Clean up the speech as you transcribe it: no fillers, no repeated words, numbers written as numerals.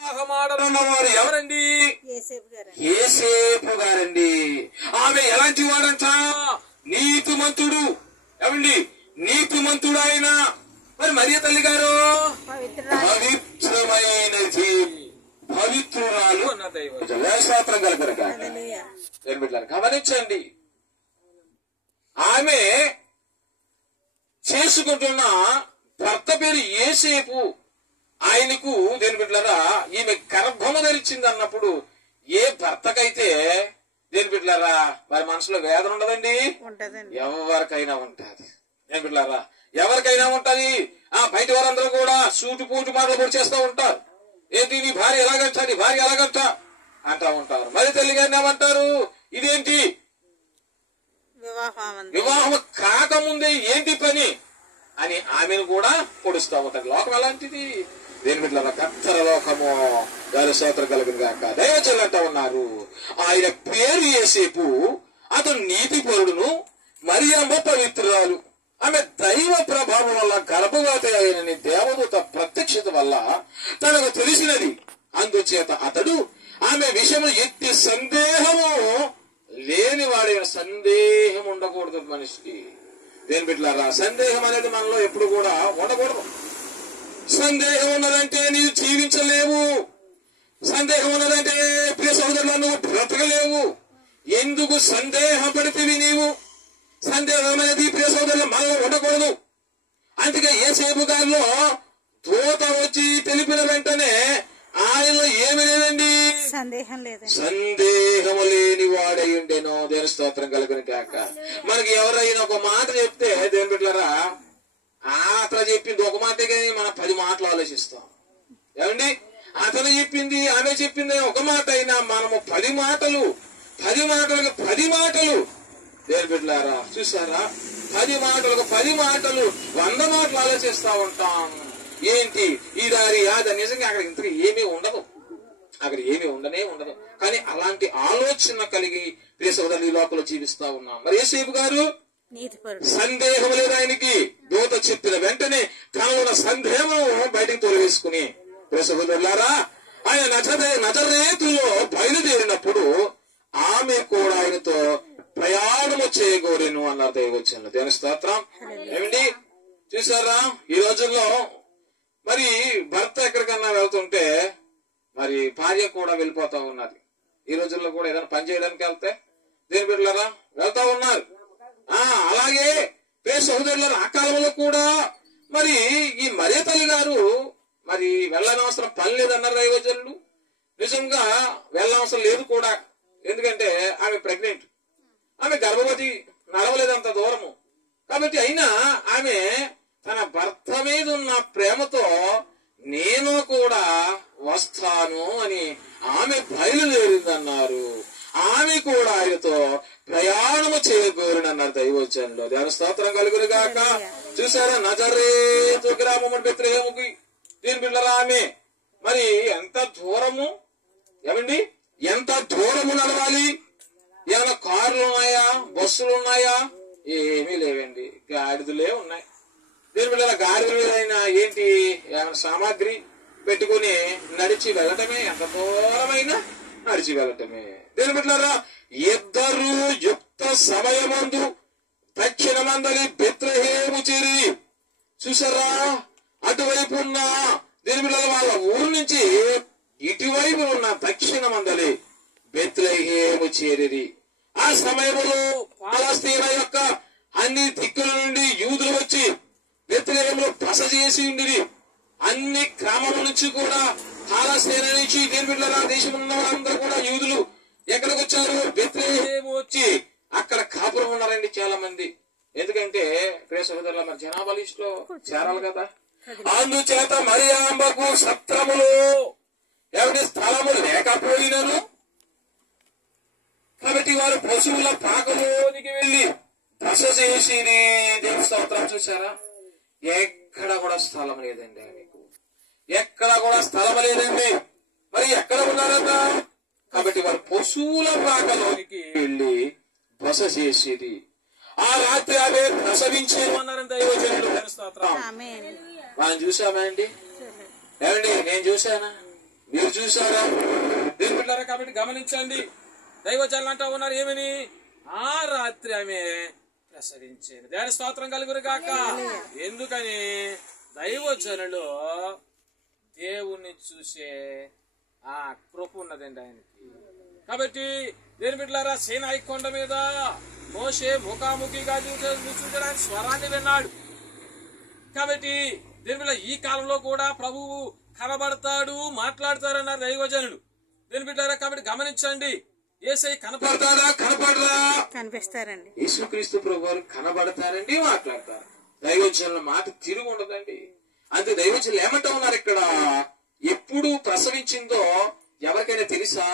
వారు ఎవరండి? యోసేపు గారండి. ఆమె ఎలాంటి వాడంట? నీతిమంతుడు. ఏమండి? నీతిమంతుడు ఆయన. మరి మరియ తల్లి గారు పవిత్రమైనది, పవిత్రురాలు వేశాస్త్రం కలగరక. గమనించండి, ఆమె చేసుకుంటున్న భర్త పేరు యోసేపు. ఆయనకు దేని బిడ్డలారా ఈమె గర్భము ధరించింది అన్నప్పుడు ఏ భర్తకైతే దేని బిడ్డలారా మరి మనసులో వేదన ఉండదండి? ఎవరికైనా ఉంటది. దేని బిడ్డలారా ఎవరికైనా ఉంటది. బయట వారందరూ కూడా సూటు పూటు మాటలు కూడా చేస్తూ ఉంటారు. ఏంటి నీ భార్య ఎలాగంటా, నీ భార్య ఎలాగంటా అంటా ఉంటారు. మరి తల్లి గారిని ఏమంటారు? ఇదేంటి వివాహం కాకముందే ఏంటి పని అని ఆమెను కూడా పొడుస్తూ ఉంటారు. లోకం ఎలాంటిది? దేని బిడ్డలారా కత్తర లోకము గారి స్తోత్రం కలుగును గాక. దయచేలంటా ఉన్నారు. ఆయన పేరు యోసేపు, అతను నీతిపరుడును, మరియమ్మ పవిత్రురాలు. ఆమె దైవ ప్రభావం వల్ల గర్భవతి అయినని దేవదూత ప్రత్యక్షత వల్ల తనకు తెలిసినది. అందుచేత అతడు ఆమె విషయంలో ఎట్టి సందేహము లేనివాడే. సందేహం ఉండకూడదు మనిషికి. దేని బిడ్డలారా సందేహం అనేది మనలో ఎప్పుడు కూడా ఉండకూడదు. సందేహం ఉన్నదంటే నీవు జీవించలేవు. సందేహం ఉన్నదంటే ప్రియ సోదరులు నువ్వు బ్రతకలేవు. ఎందుకు సందేహపడితివి నీవు? సందేహం అనేది ప్రియ సోదరులు మనలో ఉండకూడదు. అందుకే యోసేపు గారిలో దూత వచ్చి తెలిపిన వెంటనే ఆయనలో ఏమి లేదండి, సందేహము లేని వాడై ఉండేనో. దేని స్తోత్రం కలుగును గాక. మనకి ఎవరైనా ఒక మాట చెప్తే దేని బిడ్డలారా అతను చెప్పింది ఒక మాటే కానీ మనం 10 మాటలు ఆలోచిస్తాం. ఏమండి? అతను చెప్పింది ఆమె చెప్పింది ఒక మాట అయినా మనము 10 మాటలు 10 మాటలకు 10 మాటలు దేని బిడ్డలారా చూసారా? 10 మాటలకు 10 మాటలు 100 మాటలు ఆలోచిస్తా ఉంటాం. ఏంటి ఈ దారి అది నిజంగా అక్కడ ఇంతగా ఏమీ ఉండదు. అక్కడ ఏమీ ఉండనే ఉండదు. కానీ అలాంటి ఆలోచన కలిగి ప్రియ సోదరులు ఈ లోపల జీవిస్తా ఉన్నాం. మరి యోసేపు గారు సందేహం లేదు ఆయనకి. దూత చెప్పిన వెంటనే తనలో సందేహం బయటికి తొలగేసుకుని ప్రియ సోదరులారా ఆయన నజరేతులో బయలుదేరినప్పుడు ఆమె కూడా ఆయనతో ప్రయాణము చేయగోరేను అన్నారు దైవవచనంలో. దేని స్తోత్రం. ఏమండి చూసారా? ఈ రోజుల్లో మరి భర్త ఎక్కడికన్నా వెళ్తుంటే మరి భార్య కూడా వెళ్ళిపోతా ఉన్నది. ఈ రోజుల్లో కూడా ఏదైనా పని చేయడానికి వెళ్తే దేని బిడ్డలారా వెళ్తా ఉన్నారు. అలాగే ప్రియ సహోదరులారా ఆ కాలంలో కూడా మరి ఈ మరియ తల్లి గారు మరి వెళ్ళనవసరం పని లేదన్నారు దైవజనులు. నిజంగా వెళ్ళనవసరం లేదు కూడా. ఎందుకంటే ఆమె ప్రెగ్నెంట్, ఆమె గర్భవతి, నడవలేదంత దూరము. కాబట్టి అయినా ఆమె తన భర్త మీద ఉన్న ప్రేమతో నేను కూడా వస్తాను అని ఆమె బయలుదేరిందన్నారు. ఆమె కూడా ఆయనతో ప్రయాణము చేయగోరునన్నారు దైవవచనంలో. దేని స్తోత్రం కలుగును గాక. చూసారా? నజరేతు గ్రామము బెత్లెహేముకి దీని బిడ్డలారా ఆమె మరి ఎంత దూరము, ఏమండి ఎంత దూరము నడవాలి? ఏమైనా కార్లు ఉన్నాయా, బస్సులు ఉన్నాయా? ఏమీ లేవండి, గాడిదలే ఉన్నాయి. దీని బిడ్డల గాడిద మీద అయినా ఏంటి ఏమైనా సామాగ్రి పెట్టుకుని నడిచి వెళ్ళటమే. ఎంత దూరమైనా నడిచి వెళ్ళటమే. దీని బిడ్డలారా ఇద్దరు యుక్త సమయమందు దక్షిణమందలి బెత్లెహేము చేరి చూసారా? అటువైపు ఉన్న దీని బిడ్డల వాళ్ళ ఊరు నుంచి ఇటువైపు ఉన్న దక్షిణమందలి బెత్లెహేము చేరి. ఆ సమయంలో పాలస్తీనా యొక్క అన్ని దిక్కుల నుండి యూదులు వచ్చి బెత్లెహేములో బస చేసి ఉండి అన్ని గ్రామాల నుంచి కూడా పాలస్తీనా నుంచి దీని బిడ్డలారా దేశం ఉన్న వాళ్ళందరూ కూడా యూదులు ఎక్కడికి వచ్చారు? బెత్లెహేము వచ్చి అక్కడ కాపురం ఉన్నారండి చాలా మంది. ఎందుకంటే ప్రియ సహోదరుల మరి జనాభా లిస్ట్ లో చేరాలి కదా. అందుచేత మరియమ్మకు సత్రములు ఎవరి స్థలములు లేకపోయినను కాబట్టి వారు పశువుల పాకలోనికి వెళ్లి బస చేసి దేవుని స్తోత్రం. చూసారా? ఎక్కడ కూడా స్థలం లేదండి మీకు, ఎక్కడ కూడా స్థలం లేదండి. మరి ఎక్కడ ఉన్నారట? కాబట్టి వారు పశువుల పాకలోనికి వెళ్లి బస చేసేది. ఆ రాత్రి ఆమె ప్రసవించేమన్నారని దైవజనులు. మనం చూసామా అండి? ఏమండి నేను చూసానా? మీరు చూసారా? దేవుని బిడ్డలారా, కాబట్టి గమనించండి. దైవజనులు అంటా ఉన్నారు ఏమని? ఆ రాత్రి ఆమె ప్రసవించేది. దేవుని స్తోత్రం కలుగును గాక. ఎందుకని? దైవజనులు దేవుణ్ణి చూసే ఆ కృప ఉన్నదండి ఆయనకి. కాబట్టి దేవుని బిడ్డలారా, సీనాయి కొండ మీద మోషే ముఖాముఖిగా చూడడానికి స్వరాన్ని విన్నాడు. కాబట్టి దేవుని బిడ్డ ఈ కాలంలో కూడా ప్రభువు కనబడతాడు, మాట్లాడతారన్నారు దైవజనులు. దేవుని బిడ్డలారా, కాబట్టి గమనించండి. యేసయ్య కనపడతారా? కనపడరా? కనిపిస్తారండి. యేసుక్రీస్తు ప్రభువారు కనబడతారండి, మాట్లాడతారు. దైవజనుల మాట తిరుగు ఉండదండి. అంతే. దైవజనులు ఏమంటా ఉన్నారు ఇక్కడ? ఎప్పుడు ప్రసవించిందో ఎవరికైనా తెలుసా?